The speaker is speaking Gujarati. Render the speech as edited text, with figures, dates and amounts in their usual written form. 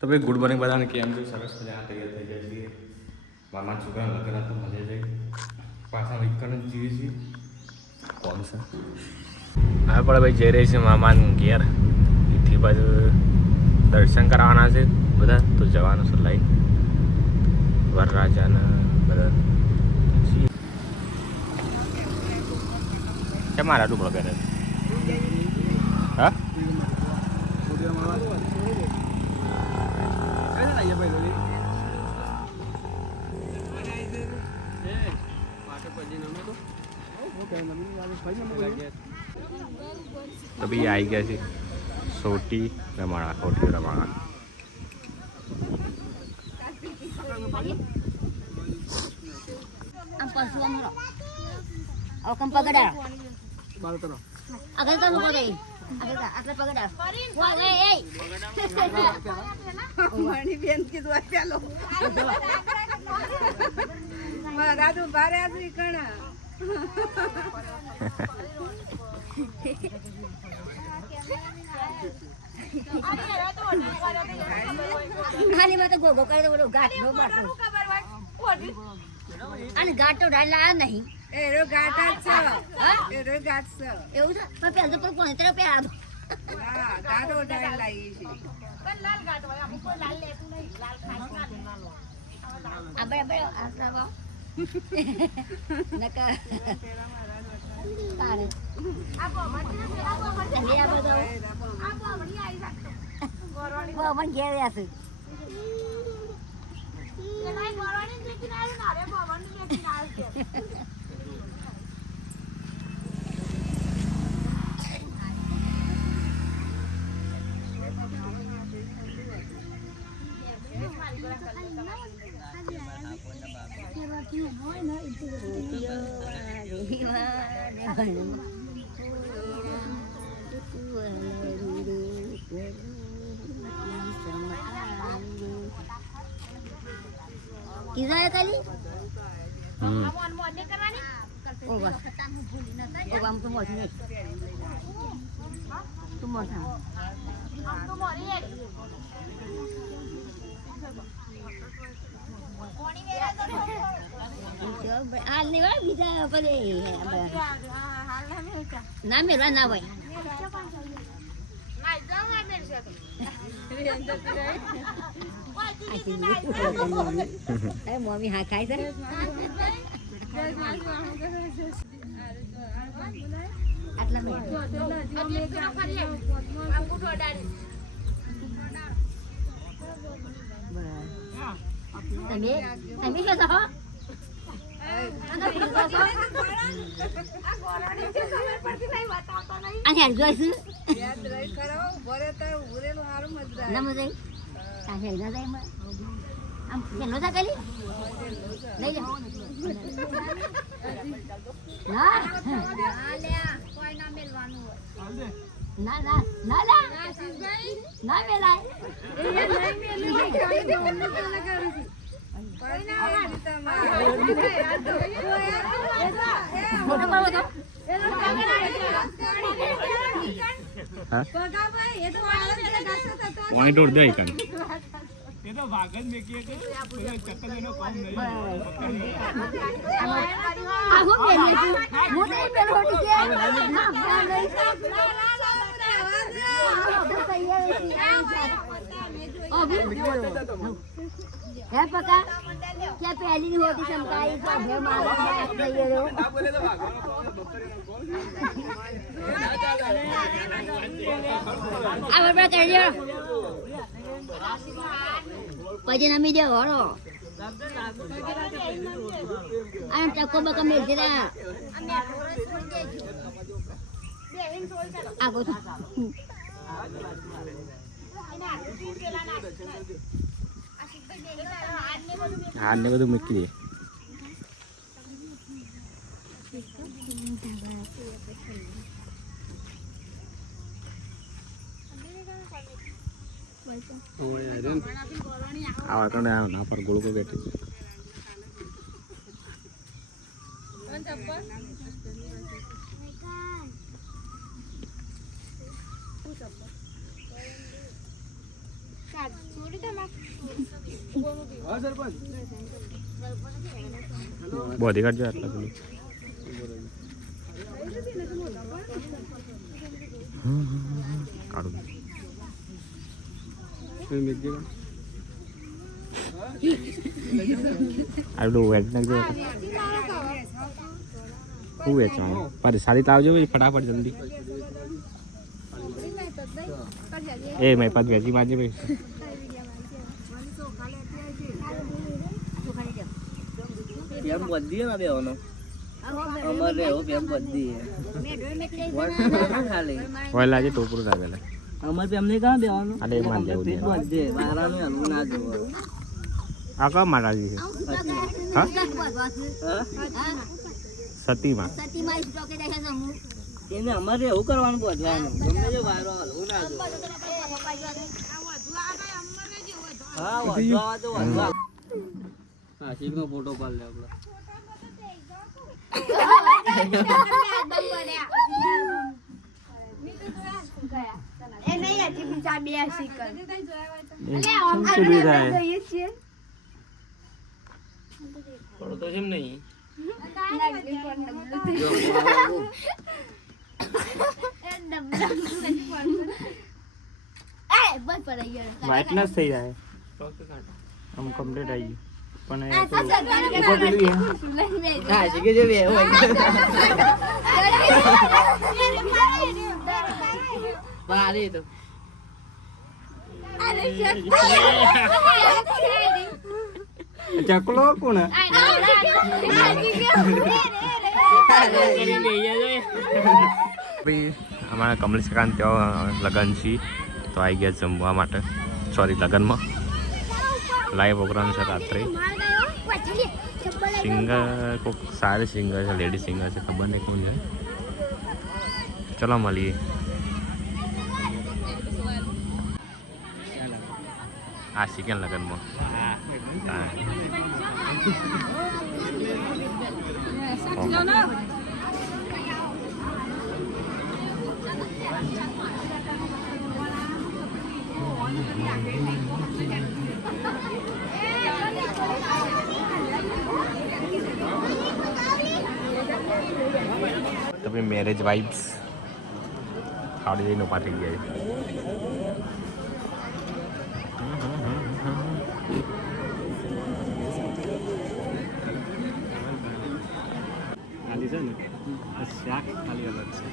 તો ભાઈ ગુડ મોર્નિંગ બધાને કેમ છો? સરસ મજા તૈયાર થઈ જાય છીએ. મામા છોકરા લગ્ન હતું મજા જઈ પાછા વિકરણ જીવી છીએ. કોણ છે હા પણ ભાઈ જઈ રહી છે મામાનું ઘેર. એથી બાજુ દર્શન કરવાના છે બધા, તો જવાનું છે લઈ વરરાજાને બધા. કેમ મારા ટુકડો કરે હા તો ભાઈ આવી ગયા છે સોટી રમાણા. સોટી રમાણા અને ગાટ તો ઢાલ લાયા નહીં. એરો ગાટ જ છે. એરો ગાટ છે. એવું છે પણ પેલ તો કોણ તરફ પે આદો. હા ગાટો ઢાલ લાવી છે. પણ લાલ ગાટ હોય અમુક કોઈ લાલ લેતું નહીં. લાલ ખાસ ના લેવાનો. અબે આસરા વા. નકા તારે આપો મત આપો મત લે આ બધો આપો વળી આવી જાતો. ગોરવાણી વો મન ઘેર આસે. એ ભાઈ ગોરવાણી લેકિન આવ્યો ના રે ભવાની લેકિન આવ્યો છે. किधर कली ओगा ओगा हम तो मोटी नहीं तुम मोटा हम तो मोरी है कोणी मेरा तो हाल नहीं भाई बीजा पड़े हाल ना मेरा ना भाई ना जाऊंगा मेरे साथ મમ્મી હા ખાય છે. આમ કેટલો થા કલી લઈ લે ના લે કોઈ ના મેલવાનું હોય ના ના ના ના ના મેલાય એ નહીં મેલું કોઈ દોન તો ન કરું છું કોઈ ના મોટો બાબો તો હા પગા ભાઈ એ તો મારા પેલા ગાસો થતો પોઈન્ટ ઓર દે કાન ये तो भागन में किए के चक्कर देनो कम नहीं आगो मेरी मोटे पेड़ होटी के है पका क्या पहली नहीं होती समकाई का है मारा ये रो अब बड़ा कर लियो પછી નમી જે હોરો આમ ટકો બકા મેલ દીધા આગો હાથ ને બધું મૂકી દે. આવા કણે ના પર ગોળ ગોળ બેઠી સાતસો હા સરપંચ બોધી કાઢજો આટલા પેલું કાઢું આટલું વેટ નાખજો શું વેચવાનું પાછી સારી લાવજો પછી ફટાફટ જલ્દી એ મેં પાછ વેચી મારજે ભાઈ પેમ બધી ના બેવાનો અમારે એવો પેમ બધી ખાલી ઓય લાગે ટોપરું લાગેલા અમારે પેમ ને કાં બેવાનું અરે માન દેવું દે બધે બારાનું હલવું ના જોવો આ કા મારાજી છે હા સતીમાં એને અમારે એવું કરવાનું બધવાનું ગમે તે વારો હલવું ના જોવો હા વધવા તો વધવા હા શીખનો ફોટો પાડ લે આપણે થોડો તો છે નહીં વ્હાઇટનેસ થઈ જાય આમ કમ્પ્લીટ આવી ગયું હા શીખે છે બે હોય બારે તો ચકલો કોણ અમારા કમલેશ કાકા ત્યાં લગ્ન છે તો આવી ગયા જમવા માટે સોરી લગ્નમાં લાઈવ પ્રોગ્રામ છે રાત્રે સિંગર કોઈક સારી સિંગર છે લેડી સિંગર છે ખબર નહીં કોણ છે ચલો મળીએ આ શીખેન લગ્નમાં તો ભાઈ મેરેજ વાઇબ્સ ખાડી જઈને ઉભા થઈ ગયા ખાલી છે ને શાક ખાલી અલગ છે